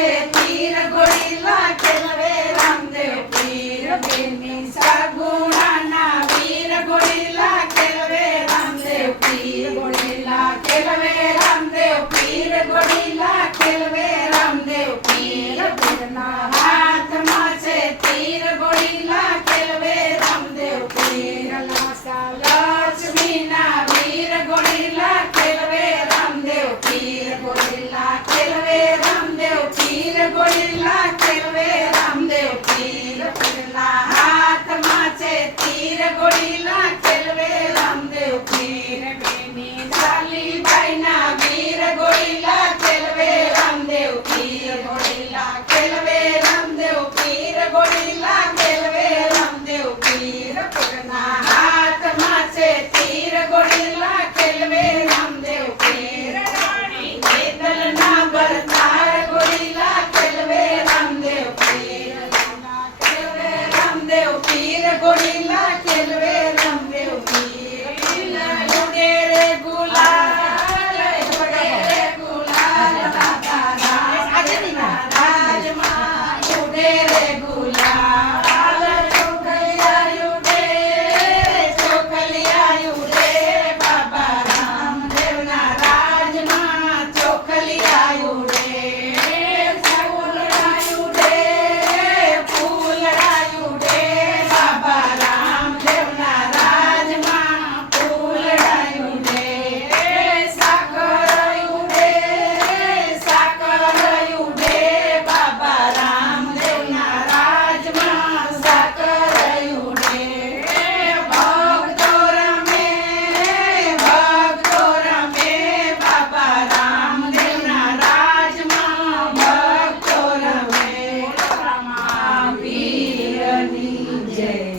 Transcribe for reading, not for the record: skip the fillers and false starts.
માસે તીર ગોળીલા ખેલવે રામદેવ પીર બેની સગુણાના વીર ગોળીલા ખેલવે રામદેવ પીર ગોળીલા ખેલવે રામદેવ પીર ગોળીલા ખેલવે રામદેવ પીર પીરના હાથમાં છે તીર ગોળીલા ખેલવે રામદેવ પીર લાસા લક્ષ્મીના વીર ગોળીલા ખેલવે રામદેવ પીર ગોળીલા ખેલવે રામદેવ પીર ગોળીલા ખેલવે રામદેવ પીર પીરના હાથમાં છે તીર ગોળીલા ખેલવે રામદેવ પીર બેની જાલીબાઈના વીર ગોળીલા ખેલવે રામદેવ પીર ગોળીલા ખેલવે રામદેવ પીર ગોળીલા ખેલવે રામદેવ પીર પીરના હાથમાં છે તીર ગોળીલા ખેલવે રામદેવ પીર કેતલના બરતાર ગોળીલા ખેલવે રામદેવ પીર ખેલવે રામદેવ પીર ગોળીલા ખેલવે રામદેવ પીર ઉડે રે ગુલાલ ઉડે રે ગુલાલ દાદા રાજમાં ઉડે રે ગુલાલ ચોખલિયા ઉડે બાબા રામદેવના રાજમાં ચોખલિયા ઉડે ફૂલડા ઉડે બાબા રામદેવના રાજમાં ફૂલડા ઉડે સાકર ઉડે બાબા રામદેવના રાજમાં સાકર ઉડે ભક્તો રમે બાબા રામદેવના રાજમાં ભક્તો રમે પીરની જય